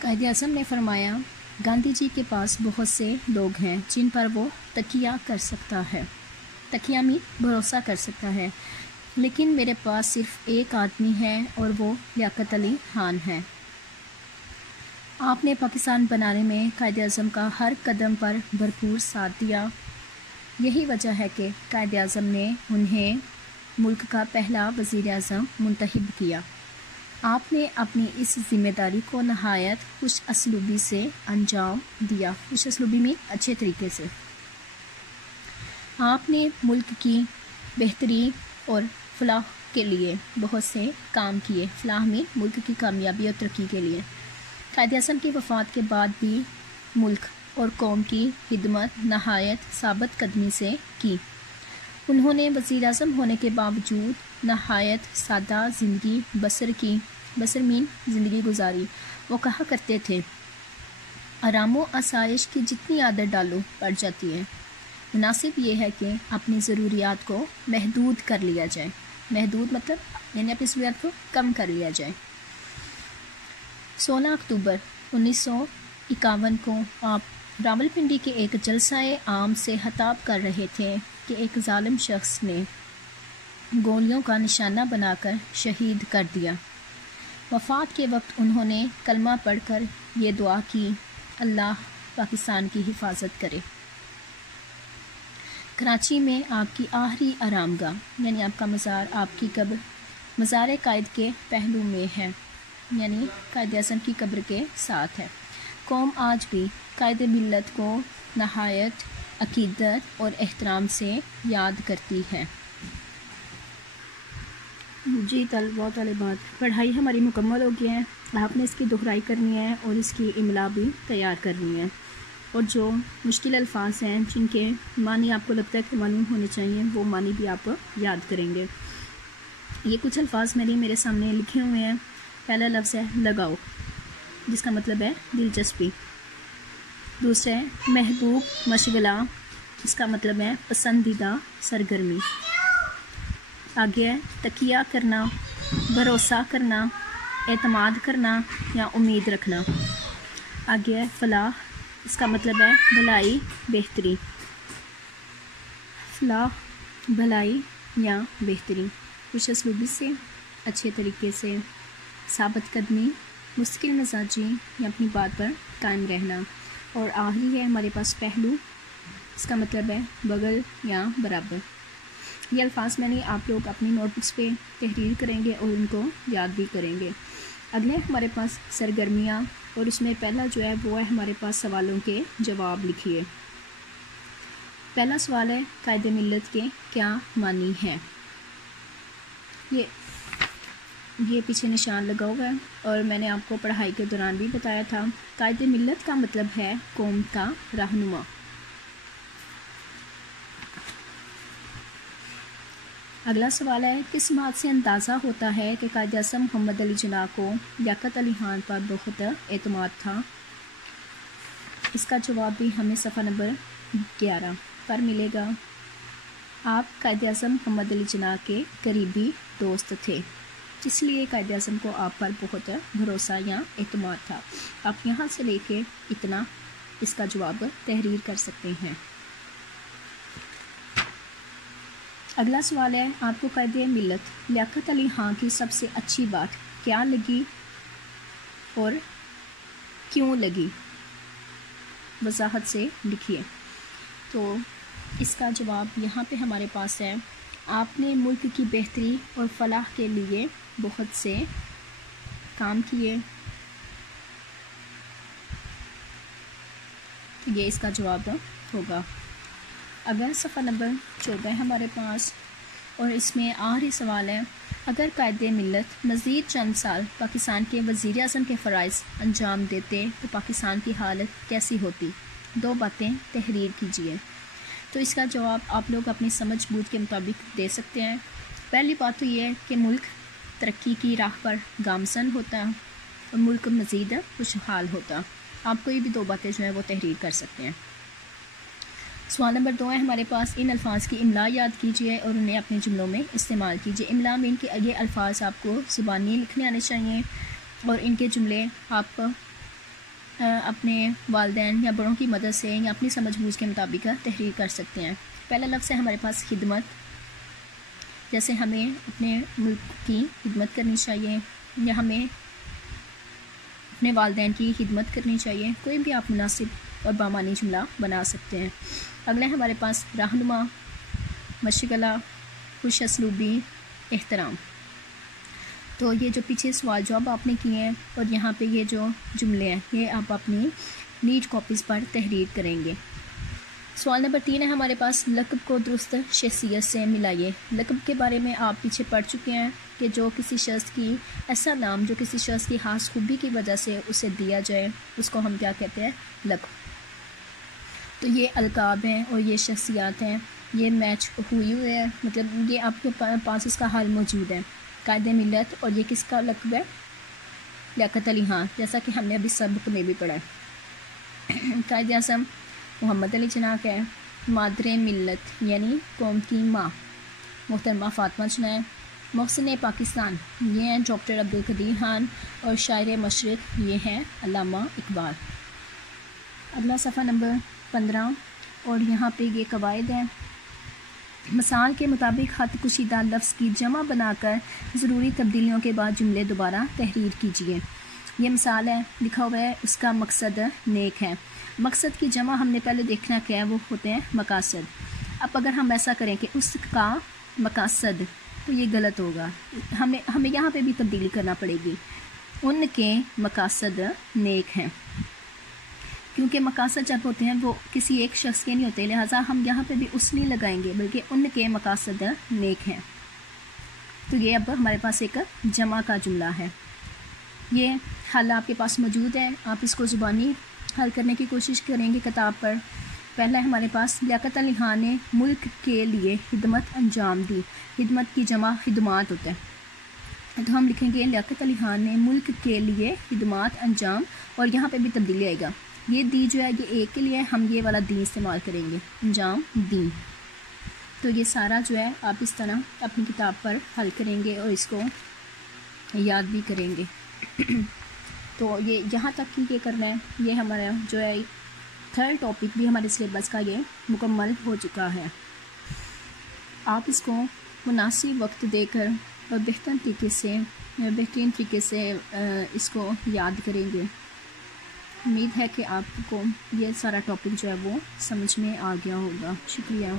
قائد اعظم نے فرمایا، گاندھی جی کے پاس بہت سے لوگ ہیں جن پر وہ تکیہ کر سکتا ہے، تکیہ میں بھروسہ کر سکتا ہے، لیکن میرے پاس صرف ایک آدمی ہے اور وہ لیاقت علی خان ہے۔ آپ نے پاکستان بنانے میں قائد اعظم کا ہر قدم پر بھرپور ساتھ دیا۔ یہی وجہ ہے کہ قائد اعظم نے انہیں ملک کا پہلا وزیر اعظم منتخب کیا۔ آپ نے اپنی اس ذمہ داری کو نہایت خوش اسلوبی سے انجام دیا، خوش اسلوبی میں اچھے طریقے سے۔ آپ نے ملک کی بہتری اور فلاح کے لیے بہت سے کام کیے، فلاح میں ملک کی کامیابی اور ترقی کے لیے۔ قائد اعظم کی وفات کے بعد بھی ملک اور قوم کی خدمت نہایت ثابت قدمی سے کی۔ انہوں نے وزیر اعظم ہونے کے باوجود نہایت سادہ زندگی بسر میں زندگی گزاری۔ وہ کہا کرتے تھے، آرام و آسائش کی جتنی عادت ڈالو پڑ جاتی ہے، مناسب یہ ہے کہ اپنی ضروریات کو محدود کر لیا جائے۔ محدود مطلب یعنی اپنی ضروریات کو کم کر لیا جائے۔ 16 اکتوبر 1951 کو آپ راولپنڈی کے ایک جلسہ عام سے خطاب کر رہے تھے کہ ایک ظالم شخص نے گولیوں کا نشانہ بنا کر شہید کر دیا۔ وفات کے وقت انہوں نے کلمہ پڑھ کر یہ دعا کی، اللہ پاکستان کی حفاظت کرے۔ کراچی میں آپ کی آخری آرام گاہ یعنی آپ کا مزار، آپ کی قبر مزار قائد کے پہلو میں ہے، یعنی قائد اعظم کی قبر کے ساتھ ہے۔ قوم آج بھی قائد ملت کو نہایت عقیدت اور احترام سے یاد کرتی ہے۔ جی بہت طالبات، پڑھائی ہماری مکمل ہو گئی ہے، آپ نے اس کی دہرائی کرنی ہے اور اس کی املا بھی تیار کرنی ہے، اور جو مشکل الفاظ ہیں جن کے معنی آپ کو لگتا ہے کہ معلوم ہونے چاہیے وہ معنی بھی آپ یاد کریں گے۔ یہ کچھ الفاظ میرے سامنے لکھے ہوئے ہیں۔ پہلا لفظ ہے لگاؤ، جس کا مطلب ہے دلچسپی۔ دوسرا ہے محبوب مشغلہ، اس کا مطلب ہے پسندیدہ سرگرمی۔ آگے ہے تکیہ کرنا، بھروسہ کرنا، اعتماد کرنا یا امید رکھنا۔ آگے ہے فلاح، اس کا مطلب ہے بھلائی، بہتری۔ فلاح، بھلائی یا بہتری، خوش اسلوبی سے، اچھے طریقے سے، ثابت قدمی، مستقل مزاجی یا اپنی بات پر قائم رہنا۔ اور آخری ہے ہمارے پاس پہلو، اس کا مطلب ہے بغل یا برابر۔ یہ الفاظ آپ لوگ اپنی نوٹ بکس پہ تحریر کریں گے اور ان کو یاد بھی کریں گے۔ اگلے ہمارے پاس سرگرمیاں، اور اس میں پہلا جو ہے وہ ہے ہمارے پاس سوالوں کے جواب لکھیے۔ پہلا سوال ہے قائد ملت کے کیا معنی ہے؟ یہ پیچھے نشان لگا ہوا ہے اور میں نے آپ کو پڑھائی کے دوران بھی بتایا تھا۔ قائد ملت کا مطلب ہے قوم کا رہنما۔ اگلا سوال ہے کس بات سے اندازہ ہوتا ہے کہ قائد اعظم محمد علی جناح کو لیاقت علی خان پر بہت اعتماد تھا؟ اس کا جواب بھی ہمیں صفحہ نمبر 11 پر ملے گا۔ آپ قائد اعظم محمد علی جناح کے قریبی دوست تھے، اس لیے قائد اعظم کو آپ پر بہت بھروسہ یا اعتماد تھا۔ آپ یہاں سے لے کے اتنا اس کا جواب تحریر کر سکتے ہیں۔ اگلا سوال ہے آپ کو قائد ملت لیاقت علی خان کی سب سے اچھی بات کیا لگی اور کیوں لگی؟ وضاحت سے لکھیے۔ تو اس کا جواب یہاں پہ ہمارے پاس ہے، آپ نے ملک کی بہتری اور فلاح کے لیے بہت سے کام کیے۔ یہ اس کا جواب ہوگا۔ اگر صفحہ نمبر 14 ہمارے پاس، اور اس میں آخری سوال ہے اگر قائد ملت مزید چند سال پاکستان کے وزیر اعظم کے فرائض انجام دیتے تو پاکستان کی حالت کیسی ہوتی؟ 2 باتیں تحریر کیجیے۔ تو اس کا جواب آپ لوگ اپنی سمجھ بوجھ کے مطابق دے سکتے ہیں۔ پہلی بات تو یہ ہے کہ ملک ترقی کی راہ پر گامزن ہوتا اور ملک مزید خوشحال ہوتا۔ آپ کوئی بھی 2 باتیں جو ہیں وہ تحریر کر سکتے ہیں۔ سوال نمبر 2 ہے ہمارے پاس، ان الفاظ کی املا یاد کیجیے اور انہیں اپنے جملوں میں استعمال کیجیے۔ املا میں ان کے یہ الفاظ آپ کو زبانی لکھنے آنے چاہیے اور ان کے جملے آپ اپنے والدین یا بڑوں کی مدد سے یا اپنی سمجھ بوجھ کے مطابق تحریر کر سکتے ہیں۔ پہلا لفظ ہے ہمارے پاس خدمت، جیسے ہمیں اپنے ملک کی خدمت کرنی چاہیے یا ہمیں اپنے والدین کی خدمت کرنی چاہیے۔ کوئی بھی آپ مناسب اور بامعنی جملہ بنا سکتے ہیں۔ اگلا ہے ہمارے پاس رہنما، مشغلہ، خوش اسلوبی، احترام۔ تو یہ جو پیچھے سوال جواب آپ نے کیے ہیں اور یہاں پہ یہ جو جملے ہیں یہ آپ اپنی نیٹ کاپیز پر تحریر کریں گے۔ سوال نمبر 3 ہے ہمارے پاس لقب کو درست شخصیت سے ملائیے۔ لقب کے بارے میں آپ پیچھے پڑھ چکے ہیں کہ جو کسی شخص کی ایسا نام جو کسی شخص کی خاص خوبی کی وجہ سے اسے دیا جائے اس کو ہم کیا کہتے ہیں؟ لقب۔ تو یہ القاب ہیں اور یہ شخصیات ہیں، یہ میچ ہوئے ہیں، مطلب یہ آپ کے پاس اس کا حل موجود ہے۔ قائد ملت، اور یہ کس کا لقب ہے؟ لیاقت علی خان، جیسا کہ ہم نے ابھی سبق میں بھی پڑھا ہے۔ قائد اعظم محمد علی جناح ہے۔ مادر ملت یعنی قوم کی ماں محترمہ فاطمہ جناح ہے۔ محسن پاکستان یہ ہیں ڈاکٹر عبدالقدیر خان، اور شاعر مشرق یہ ہیں علامہ اقبال۔ اگلا صفحہ نمبر 15 اور یہاں پہ یہ قواعد ہیں۔ مثال کے مطابق خط کشیدہ لفظ کی جمع بنا کر ضروری تبدیلیوں کے بعد جملے دوبارہ تحریر کیجیے۔ یہ مثال ہے، لکھا ہوا ہے اس کا مقصد نیک ہے۔ مقصد کی جمع ہم نے پہلے دیکھنا کیا ہے، وہ ہوتے ہیں مقاصد۔ اب اگر ہم ایسا کریں کہ اس کا مقاصد، تو یہ غلط ہوگا، ہمیں یہاں پہ بھی تبدیلی کرنا پڑے گی۔ ان کے مقاصد نیک ہیں، کیونکہ مقاصد جب ہوتے ہیں وہ کسی ایک شخص کے نہیں ہوتے، لہٰذا ہم یہاں پہ بھی اس نہیں لگائیں گے بلکہ ان کے مقاصد نیک ہیں۔ تو یہ اب ہمارے پاس ایک جمع کا جملہ ہے۔ یہ حل آپ کے پاس موجود ہے، آپ اس کو زبانی حل کرنے کی کوشش کریں گے کتاب پر۔ پہلا ہے ہمارے پاس لیاقت علی خان نے ملک کے لیے خدمت انجام دی۔ خدمت کی جمع خدمات ہوتا ہے، تو ہم لکھیں گے لیاقت علی خان نے ملک کے لیے خدمات انجام، اور یہاں پہ بھی تبدیلی آئے گا۔ یہ دی جو ہے یہ ایک کے لیے، ہم یہ والا دی استعمال کریں گے، انجام دی۔ تو یہ سارا جو ہے آپ اس طرح اپنی کتاب پر حل کریں گے اور اس کو یاد بھی کریں گے۔ تو یہ یہاں تک کی یہ کرنا ہے، یہ ہمارا جو ہے 3rd ٹاپک بھی ہمارے سلیبس کا یہ مکمل ہو چکا ہے۔ آپ اس کو مناسب وقت دے کر اور بہترین طریقے سے اس کو یاد کریں گے۔ امید ہے کہ آپ کو یہ سارا ٹاپک جو ہے وہ سمجھ میں آ گیا ہوگا۔ شکریہ۔